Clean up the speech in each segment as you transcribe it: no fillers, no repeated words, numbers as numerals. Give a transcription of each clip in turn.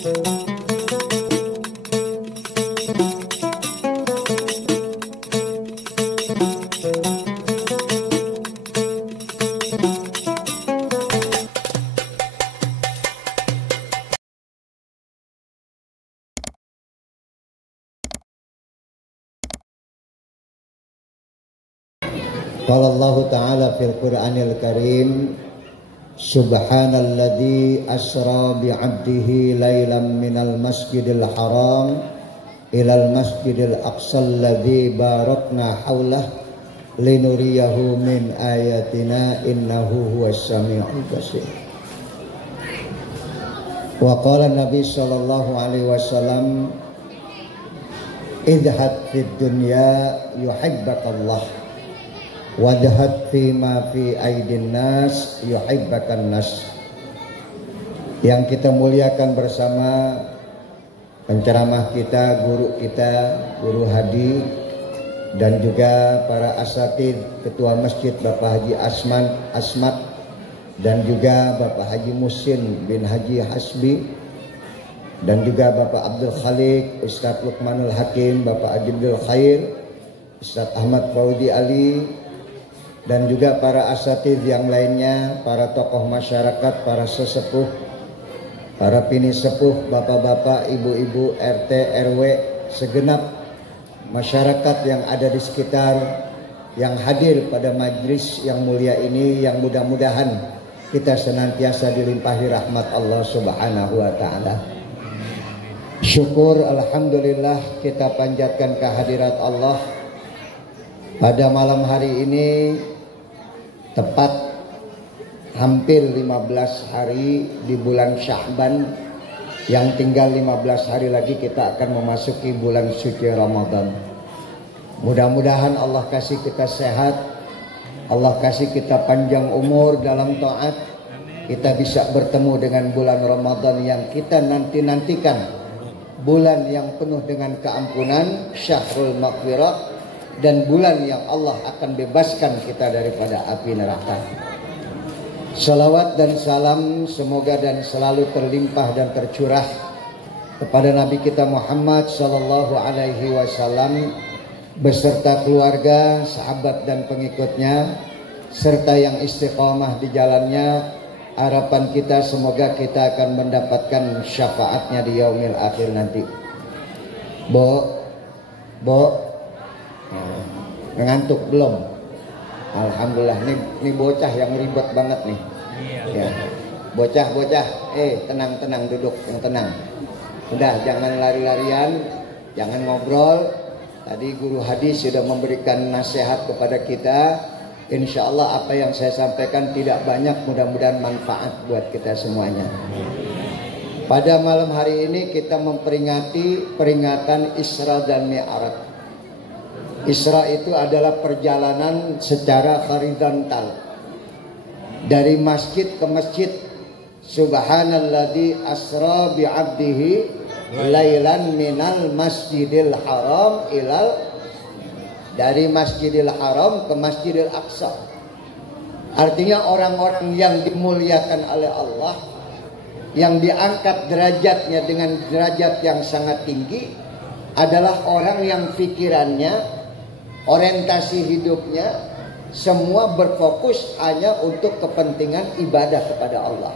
Qala Allah Ta'ala fil Qur'anil Karim, Subhanalladzi asra bi'abdihi laylan minal masjidil haram ilal masjidil aqsa alladzi barakna haulah linuriyahu min ayatina innahu huwas sami'ul basir. Wa qala Nabi sallallahu alaihi wasallam, idhad fid dunya yuhibbakallah wadhad fima fi aidin nas yuhibbakan nas. Yang kita muliakan bersama penceramah kita, guru Hadi, dan juga para asatid, ketua masjid Bapak Haji Asmat, dan juga Bapak Haji Musin bin Haji Hasbi, dan juga Bapak Abdul Khalik, Ustadz Luqmanul Hakim, Bapak Ajibdul Khair, Ustadz Ahmad Faudi Ali, dan juga para asatid yang lainnya, para tokoh masyarakat, para sesepuh, para pini sepuh, bapak-bapak, ibu-ibu, RT, RW, segenap masyarakat yang ada di sekitar, yang hadir pada majlis yang mulia ini, yang mudah-mudahan kita senantiasa dilimpahi rahmat Allah Subhanahu wa Ta'ala. Syukur alhamdulillah kita panjatkan kehadirat Allah pada malam hari ini, tepat hampir 15 hari di bulan Sya'ban, yang tinggal 15 hari lagi kita akan memasuki bulan suci Ramadan. Mudah-mudahan Allah kasih kita sehat, Allah kasih kita panjang umur dalam taat, kita bisa bertemu dengan bulan Ramadan yang kita nanti-nantikan, bulan yang penuh dengan keampunan, syahrul maghfirah, dan bulan yang Allah akan bebaskan kita daripada api neraka. Salawat dan salam semoga dan selalu terlimpah dan tercurah kepada Nabi kita Muhammad sallallahu alaihi wasallam beserta keluarga, sahabat dan pengikutnya, serta yang istiqamah di jalannya. Harapan kita semoga kita akan mendapatkan syafaatnya di yaumil akhir nanti. Bo ngantuk belum? Alhamdulillah, nih bocah yang ribet banget nih. Ya. Bocah, tenang duduk, yang tenang. Udah, jangan lari-larian, jangan ngobrol. Tadi guru Hadi sudah memberikan nasihat kepada kita. Insya Allah apa yang saya sampaikan tidak banyak, mudah-mudahan manfaat buat kita semuanya. Pada malam hari ini kita memperingati peringatan Isra dan Mi'raj. Isra itu adalah perjalanan secara horizontal dari masjid ke masjid. Subhanalladzi asra bi'abdihi lailan minal masjidil haram dari masjidil haram ke masjidil aqsa. Artinya orang-orang yang dimuliakan oleh Allah, yang diangkat derajatnya dengan derajat yang sangat tinggi, adalah orang yang pikirannya, orientasi hidupnya semua berfokus hanya untuk kepentingan ibadah kepada Allah.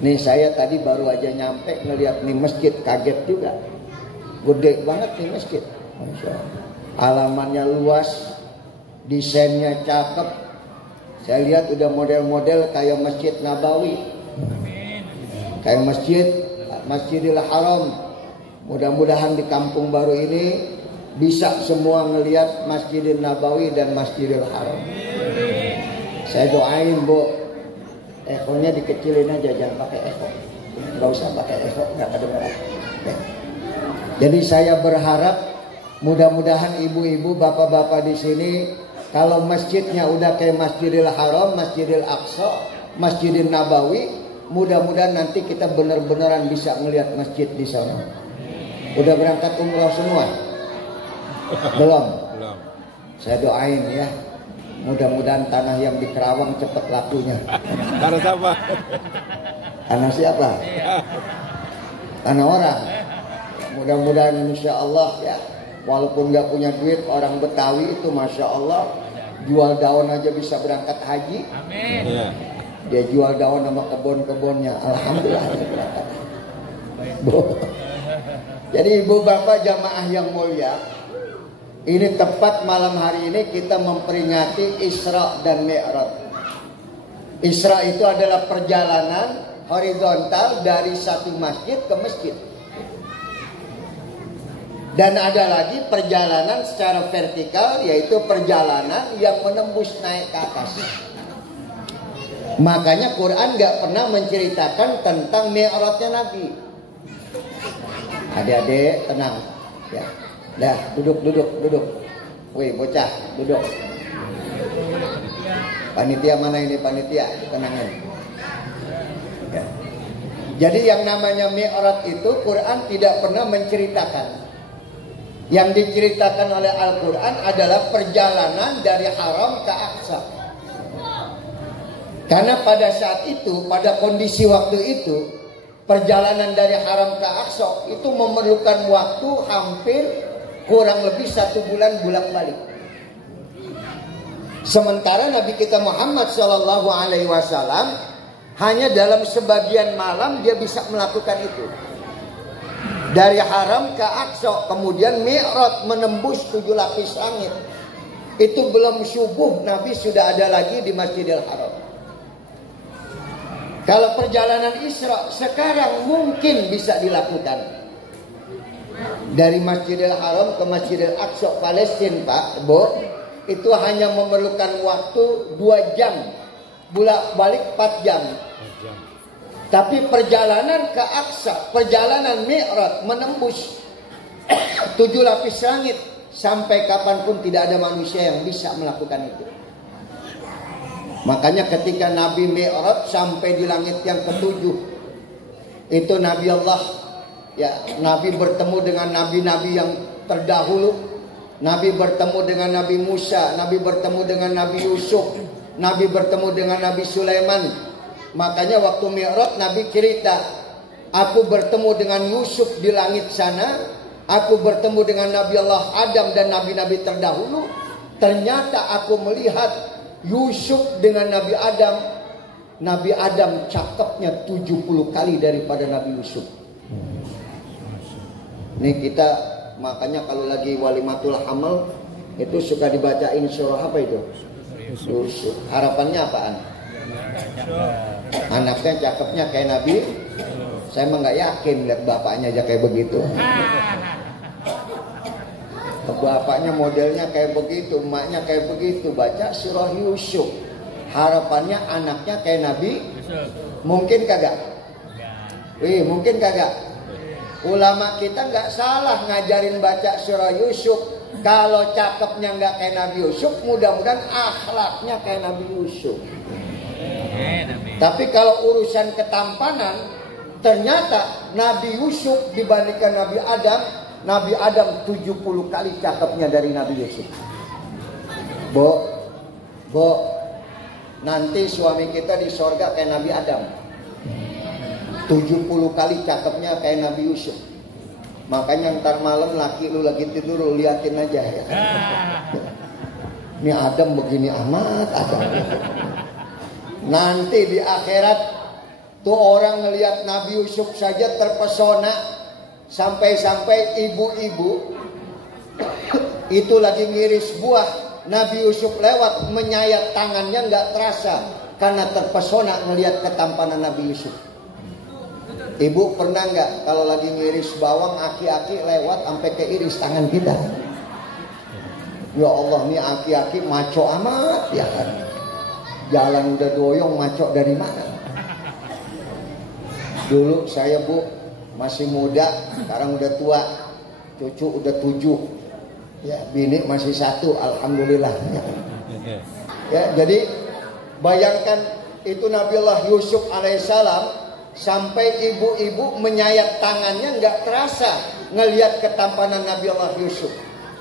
Nih saya tadi baru aja nyampe ngelihat nih masjid, kaget juga. Gede banget nih masjid. Masya Allah. Halamannya luas, desainnya cakep. Saya lihat udah model-model kayak Masjid Nabawi, kayak Masjidil Haram. Mudah-mudahan di kampung baru ini bisa semua ngelihat Masjidil Nabawi dan Masjidil Haram. Saya doain, Bu, ekonya dikecilin aja, jangan pakai eko. Gak usah pakai eko, gak kedengeran. Jadi saya berharap mudah-mudahan ibu-ibu, bapak-bapak di sini, kalau masjidnya udah kayak Masjidil Haram, Masjidil Aqsa, Masjidil Nabawi, mudah-mudahan nanti kita benar-benaran bisa ngelihat masjid di sana. Udah berangkat umroh semua? Belum. Saya doain ya, mudah-mudahan tanah yang di Kerawang cepat lakunya. Tanah siapa? Tanah siapa? tanah orang. Mudah-mudahan insya Allah ya, walaupun nggak punya duit, orang Betawi itu masya Allah jual daun aja bisa berangkat haji. Amin. Dia jual daun sama kebun-kebunnya, alhamdulillah. Jadi ibu bapak jamaah yang mulia, ini tepat malam hari ini kita memperingati Isra dan Mi'raj. Isra itu adalah perjalanan horizontal dari satu masjid ke masjid. Dan ada lagi perjalanan secara vertikal, yaitu perjalanan yang menembus naik ke atas. Makanya Quran gak pernah menceritakan tentang mi'rajnya Nabi. Adik-adik tenang ya. Dah duduk. Wih bocah duduk. Panitia mana ini panitia? Tenangin. Ya. Jadi yang namanya mi'raj itu Quran tidak pernah menceritakan. Yang diceritakan oleh Al-Quran adalah perjalanan dari Haram ke Aqsa. Karena pada saat itu, pada kondisi waktu itu, perjalanan dari Haram ke Aqsa itu memerlukan waktu hampir kurang lebih 1 bulan bolak-balik. Sementara Nabi kita Muhammad SAW hanya dalam sebagian malam dia bisa melakukan itu. Dari Haram ke Aqsa, kemudian Mi'raj menembus 7 lapis langit. Itu belum subuh, Nabi sudah ada lagi di Masjidil Haram. Kalau perjalanan Isra sekarang mungkin bisa dilakukan. Dari Masjidil Haram ke Masjidil Aqsa Palestina, Pak, Bu, itu hanya memerlukan waktu 2 jam. Bolak-balik 4 jam. Tapi perjalanan ke Aqsa, perjalanan Mi'raj menembus 7 lapis langit, sampai kapanpun tidak ada manusia yang bisa melakukan itu. Makanya ketika Nabi Mi'raj sampai di langit yang ke-7, itu Nabi Allah ya, Nabi bertemu dengan nabi-nabi yang terdahulu. Nabi bertemu dengan Nabi Musa, Nabi bertemu dengan Nabi Yusuf, Nabi bertemu dengan Nabi Sulaiman. Makanya waktu Mi'raj Nabi cerita, aku bertemu dengan Yusuf di langit sana, aku bertemu dengan Nabi Allah Adam dan nabi-nabi terdahulu. Ternyata aku melihat Yusuf dengan Nabi Adam. Nabi Adam cakepnya 70 kali daripada Nabi Yusuf. Ini kita makanya kalau lagi walimatul hamal itu suka dibacain surah apa itu? Yusuf. Harapannya apaan? Anaknya cakepnya kayak Nabi. Saya emang gak yakin lihat bapaknya aja kayak begitu. Bapaknya modelnya kayak begitu, emaknya kayak begitu. Baca surah Yusuf, harapannya anaknya kayak Nabi. Mungkin kagak? Mungkin kagak? Ulama kita gak salah ngajarin baca surah Yusuf. Kalau cakepnya gak kayak Nabi Yusuf, mudah-mudahan akhlaknya kayak Nabi Yusuf. Tapi kalau urusan ketampanan, ternyata Nabi Yusuf dibandingkan Nabi Adam 70 kali cakepnya dari Nabi Yusuf. Bo, nanti suami kita di sorga kayak Nabi Adam, 70 kali cakepnya kayak Nabi Yusuf. Makanya ntar malam laki lu lagi tidur, lu liatin aja ya. Ini Adam begini amat Adam. Nanti di akhirat tuh orang ngelihat Nabi Yusuf saja terpesona, sampai-sampai ibu-ibu itu lagi ngiris buah, Nabi Yusuf lewat menyayat tangannya nggak terasa karena terpesona ngelihat ketampanan Nabi Yusuf. Ibu pernah nggak kalau lagi ngiris bawang aki-aki lewat sampai keiris tangan kita? Ya Allah, nih aki-aki maco amat ya kan. Jalan udah doyong, maco dari mana? Dulu saya Bu masih muda, sekarang udah tua, cucu udah 7, ya bini masih 1, alhamdulillah. Ya, jadi bayangkan itu Nabiullah Yusuf alaihissalam sampai ibu-ibu menyayat tangannya nggak terasa ngelihat ketampanan Nabiullah Yusuf.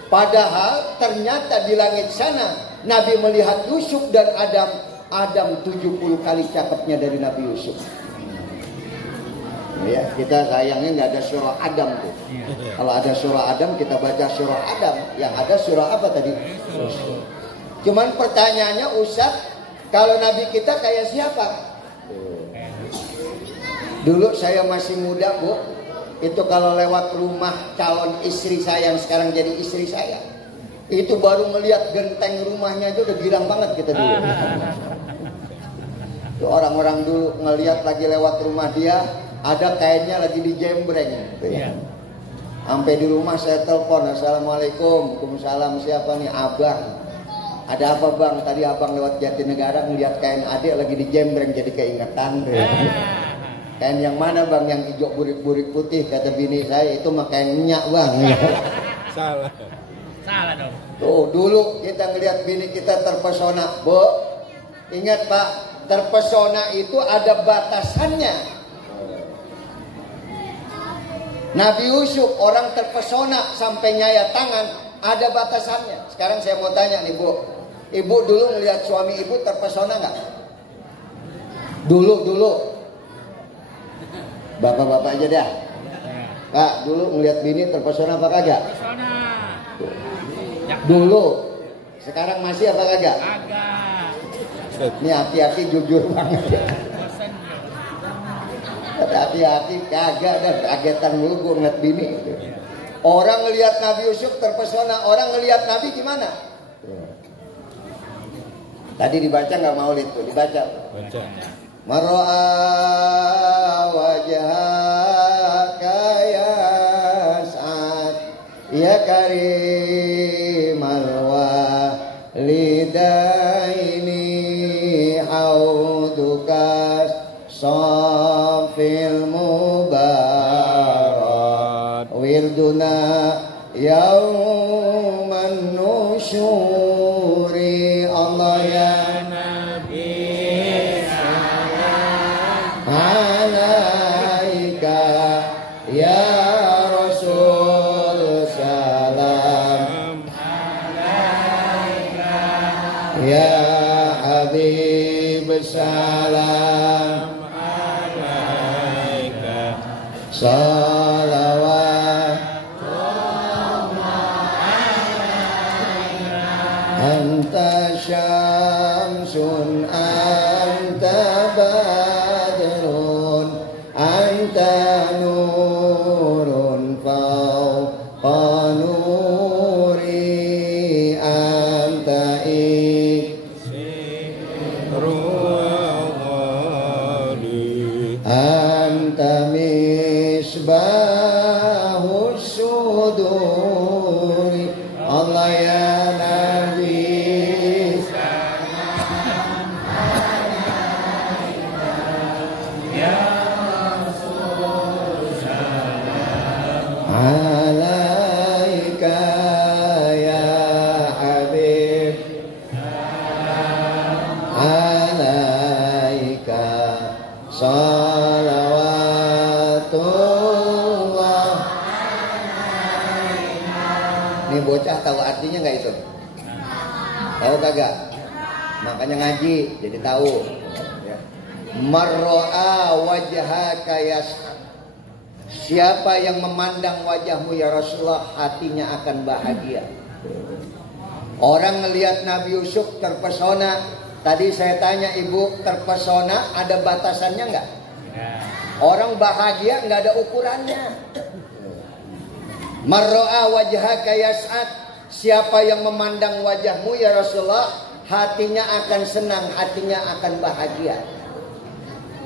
Padahal ternyata di langit sana Nabi melihat Yusuf dan Adam 70 kali cakepnya dari Nabi Yusuf. Ya, kita sayangnya nggak ada surah Adam tuh. Kalau ada surah Adam kita baca surah Adam. Yang ada surah apa tadi? Cuman pertanyaannya Ustaz, kalau Nabi kita kayak siapa? Dulu saya masih muda Bu, itu kalau lewat rumah calon istri saya yang sekarang jadi istri saya, itu baru melihat genteng rumahnya aja udah girang banget kita dulu. Itu orang-orang dulu ngelihat lagi lewat rumah dia, ada kainnya lagi dijembreng. Gitu ya. Sampai di rumah saya telepon, Assalamualaikum, Waalaikumsalam, siapa nih? Abang. Ada apa bang? Tadi abang lewat Jatinegara ngelihat kain adik lagi dijembreng jadi keingetan. Kain yang mana bang? Yang hijau burik-burik putih, kata bini saya, itu mah kain minyak bang. Salah. Salah dong. Tuh dulu kita ngelihat bini kita terpesona, Bu. Ingat Pak, terpesona itu ada batasannya. Nabi Yusuf orang terpesona sampai nyayat tangan, ada batasannya. Sekarang saya mau tanya nih Bu, Ibu dulu ngelihat suami Ibu terpesona nggak? Dulu. Bapak-bapak aja dah. Kak, dulu ngelihat bini terpesona apa kagak? Terpesona. Dulu. Sekarang masih apa kagak? Agak. Ini hati-hati jujur banget ya. Hati-hati kagak dan kagetan mulu gue ngeliat bini. Orang ngelihat Nabi Yusuf terpesona, orang ngelihat Nabi gimana? Tadi dibaca nggak Maulid tuh, dibaca. Baca. Mar'a wajhaka ya Sa'ad ya karimal walidaini audukas safil mubarak wirduna yauman nusyuri Allah ya salam alaika salawat anta syamsun anta badrun anta nurun fawqa nuri anta anta misbahus suduri Allah ya Nabi salam ya Rasul salam alaika ya Habib alaika salawatullah. Ini bocah tahu artinya nggak itu? Tahu kagak? Makanya ngaji jadi tahu. Mar'a wajhaka yas'ad. Siapa yang memandang wajahmu ya Rasulullah, hatinya akan bahagia. Orang ngelihat Nabi Yusuf terpesona. Tadi saya tanya Ibu, terpesona ada batasannya nggak? Orang bahagia nggak ada ukurannya. Mar'a wajhaka yas'ad. Siapa yang memandang wajahmu ya Rasulullah, hatinya akan senang, hatinya akan bahagia.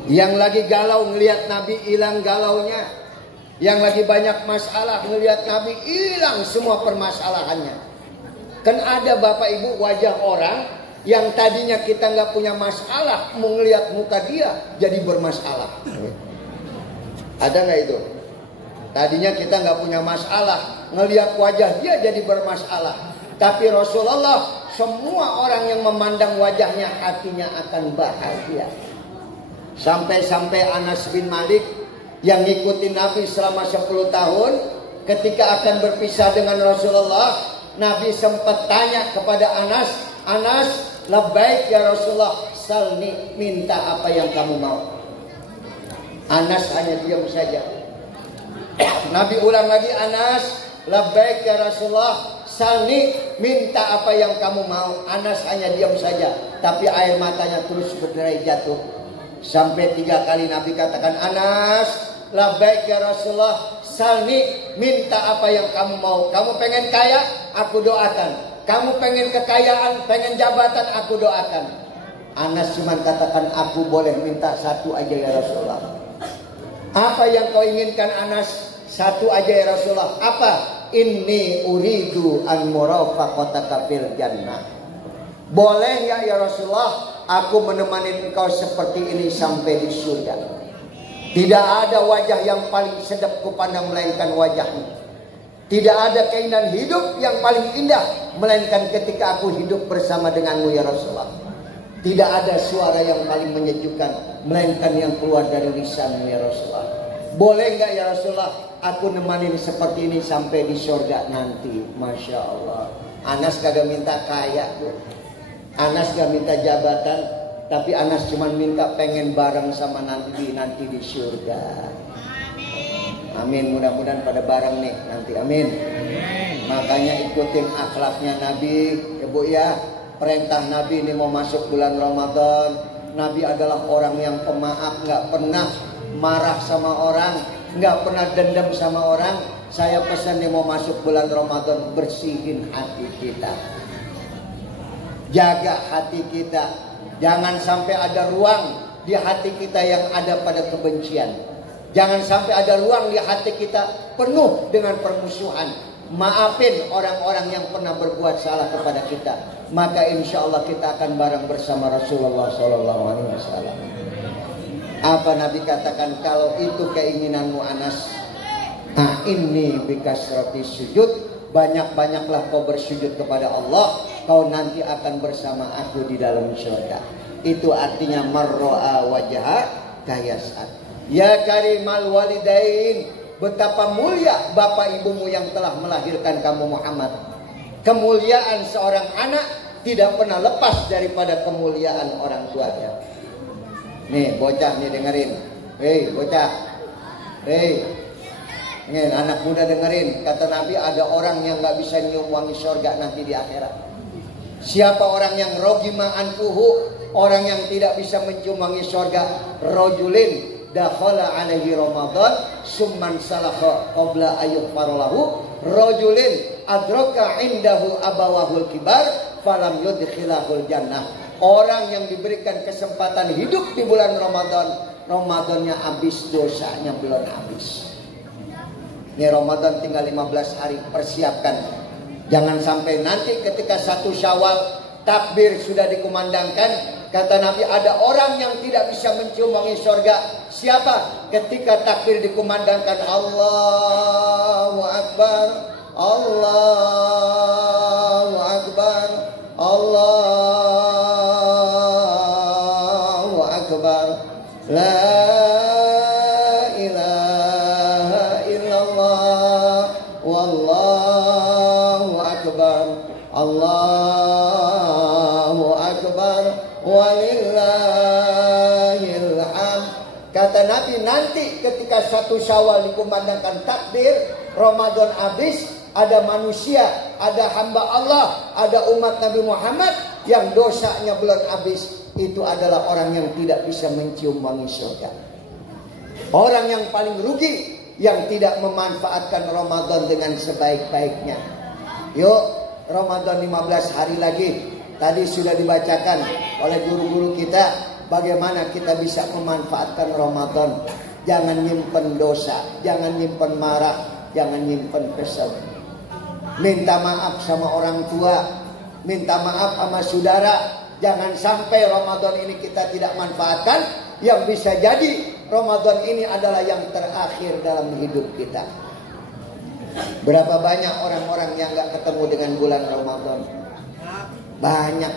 Yang lagi galau ngelihat Nabi hilang galaunya. Yang lagi banyak masalah ngelihat Nabi hilang semua permasalahannya. Kan ada Bapak Ibu wajah orang yang tadinya kita nggak punya masalah, mau ngelihat muka dia jadi bermasalah. Ada nggak itu? Tadinya kita nggak punya masalah, ngelihat wajah dia jadi bermasalah. Tapi Rasulullah, semua orang yang memandang wajahnya hatinya akan bahagia. Sampai-sampai Anas bin Malik yang ngikutin Nabi selama 10 tahun, ketika akan berpisah dengan Rasulullah, Nabi sempat tanya kepada Anas, Anas, labbaik ya Rasulullah, salni, minta apa yang kamu mau. Anas hanya diam saja. Nabi ulang lagi, Anas, labbaik ya Rasulullah, salni, minta apa yang kamu mau. Anas hanya diam saja, tapi air matanya terus berderai jatuh. Sampai 3 kali Nabi katakan, Anas, labbaik ya Rasulullah, salni, minta apa yang kamu mau. Kamu pengen kaya, aku doakan. Kamu pengen kekayaan, pengen jabatan, aku doakan. Anas cuma katakan, aku boleh minta satu aja ya Rasulullah. Apa yang kau inginkan Anas? Satu aja ya Rasulullah. Apa? Inni uridu an murafaqataka fil jannah. Boleh ya Rasulullah, aku menemani engkau seperti ini sampai di surga. Tidak ada wajah yang paling sedap kupandang melainkan wajahmu. Tidak ada keindahan hidup yang paling indah melainkan ketika aku hidup bersama denganmu ya Rasulullah. Tidak ada suara yang paling menyejukkan melainkan yang keluar dari lisanmu ya Rasulullah. Boleh enggak ya Rasulullah, aku nemanin seperti ini sampai di surga nanti. Masya Allah. Anas kagak minta kaya tuh. Anas gak minta jabatan, tapi Anas cuma minta pengen bareng sama nanti di surga. Amin, mudah-mudahan pada bareng nih nanti, amin. Makanya ikutin akhlaknya Nabi, ibu ya. Perintah Nabi ini mau masuk bulan Ramadan. Nabi adalah orang yang pemaaf, nggak pernah marah sama orang, nggak pernah dendam sama orang. Saya pesan nih mau masuk bulan Ramadan, bersihin hati kita, jaga hati kita. Jangan sampai ada ruang di hati kita yang ada pada kebencian. Jangan sampai ada ruang di hati kita penuh dengan permusuhan. Maafin orang-orang yang pernah berbuat salah kepada kita. Maka insya Allah kita akan bareng bersama Rasulullah SAW. Apa Nabi katakan? Kalau itu keinginanmu Anas, ini bikasrati sujud, banyak-banyaklah kau bersujud kepada Allah, kau nanti akan bersama aku di dalam surga. Itu artinya marro'a wajah kayasat. Ya karimal walidain, betapa mulia bapak ibumu yang telah melahirkan kamu Muhammad. Kemuliaan seorang anak tidak pernah lepas daripada kemuliaan orang tuanya. Nih bocah nih dengerin. Hei bocah. Hei. Nih anak muda dengerin. Kata Nabi ada orang yang gak bisa nyium wangi surga nanti di akhirat. Siapa orang yang rogima anfuhu, orang yang tidak bisa mencium wangi surga? Rojulin dakhala alaihi Ramadan summan salaha qabla ayyuh farolahu rajulin adraka indahu abawahul kibar falam yudkhilahul jannah. Orang yang diberikan kesempatan hidup di bulan Ramadan, Ramadannya habis, dosanya belum habis. Ini Ramadan tinggal 15 hari, persiapkan. Jangan sampai nanti ketika 1 Syawal takbir sudah dikumandangkan. Kata Nabi ada orang yang tidak bisa mencium wangi surga. Siapa? Ketika takbir dikumandangkan Allahu Akbar, Allahu Akbar, Allahu Akbar, La ilaha illallah, Wallahu Akbar, Allahu Akbar, walillahil hamd. Kata Nabi nanti ketika 1 Syawal dikumandangkan takbir, Ramadan habis, ada manusia, ada hamba Allah, ada umat Nabi Muhammad yang dosanya belum habis. Itu adalah orang yang tidak bisa mencium wangi surga. Orang yang paling rugi yang tidak memanfaatkan Ramadan dengan sebaik-baiknya. Yuk, Ramadan 15 hari lagi. Tadi sudah dibacakan oleh guru-guru kita bagaimana kita bisa memanfaatkan Ramadan. Jangan nyimpen dosa, jangan nyimpen marah, jangan nyimpen kesel. Minta maaf sama orang tua, minta maaf sama saudara. Jangan sampai Ramadan ini kita tidak manfaatkan. Yang bisa jadi Ramadan ini adalah yang terakhir dalam hidup kita. Berapa banyak orang-orang yang gak ketemu dengan bulan Ramadan? Banyak.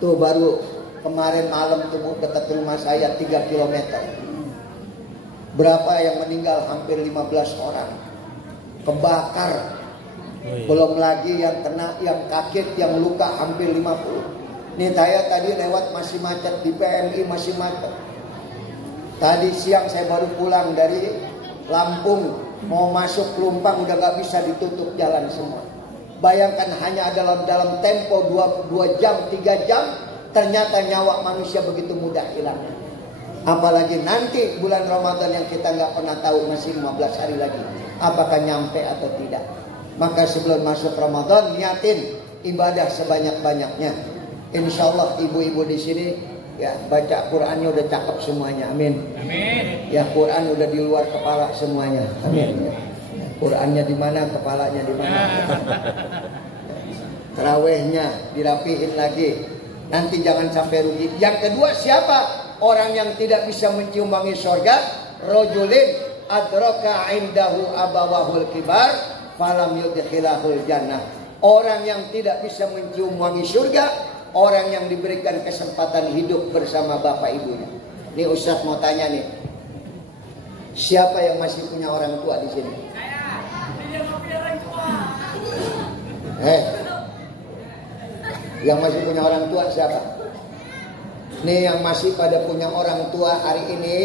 Tuh baru kemarin malam tuh dekat rumah saya 3 km. Berapa yang meninggal? Hampir 15 orang. Kebakar. Belum lagi yang kena, yang kaget, yang luka hampir 50. Nih saya tadi lewat masih macet, di PMI masih macet. Tadi siang saya baru pulang dari Lampung, mau masuk Pelumpang udah gak bisa, ditutup jalan semua. Bayangkan hanya dalam tempo 2 jam, 3 jam, ternyata nyawa manusia begitu mudah hilang. Apalagi nanti bulan Ramadan yang kita nggak pernah tahu, masih 15 hari lagi, apakah nyampe atau tidak. Maka sebelum masuk Ramadan, niatin ibadah sebanyak-banyaknya. Insya Allah ibu-ibu di sini ya baca Qurannya udah cakep semuanya, amin. Amin. Ya Quran udah di luar kepala semuanya, amin. Qurannya di mana, kepalanya di mana. Tarawehnya dirapihin lagi. Nanti jangan sampai rugi. Yang kedua, siapa orang yang tidak bisa mencium wangi surga? Rajulin adraka indahu abawahul kibar falam yudkhilahul jannah. Orang yang tidak bisa mencium wangi surga, orang yang diberikan kesempatan hidup bersama bapak ibunya. Nih Ustaz mau tanya nih, siapa yang masih punya orang tua di sini? Yang masih punya orang tua siapa? Nih yang masih pada punya orang tua hari ini,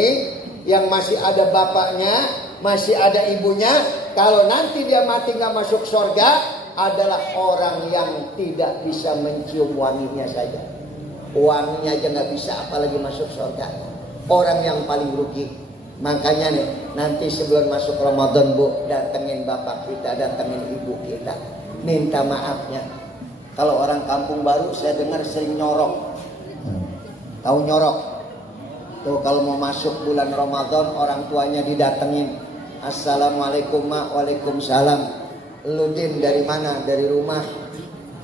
yang masih ada bapaknya, masih ada ibunya. Kalau nanti dia mati gak masuk surga, adalah orang yang tidak bisa mencium wanginya saja. Wanginya aja gak bisa, apalagi masuk surga. Orang yang paling rugi. Makanya nih, nanti sebelum masuk Ramadan, Bu, datengin bapak kita, datengin ibu kita, minta maafnya. Kalau orang kampung baru saya dengar sering nyorok. Tahu nyorok? Tuh kalau mau masuk bulan Ramadan, orang tuanya didatengin. Assalamualaikum mak, waalaikumsalam. Lu Din dari mana? Dari rumah.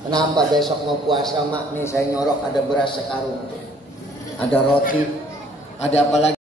Kenapa besok mau puasa mak? Nih saya nyorok, ada beras sekarung, ada roti, ada apa lagi?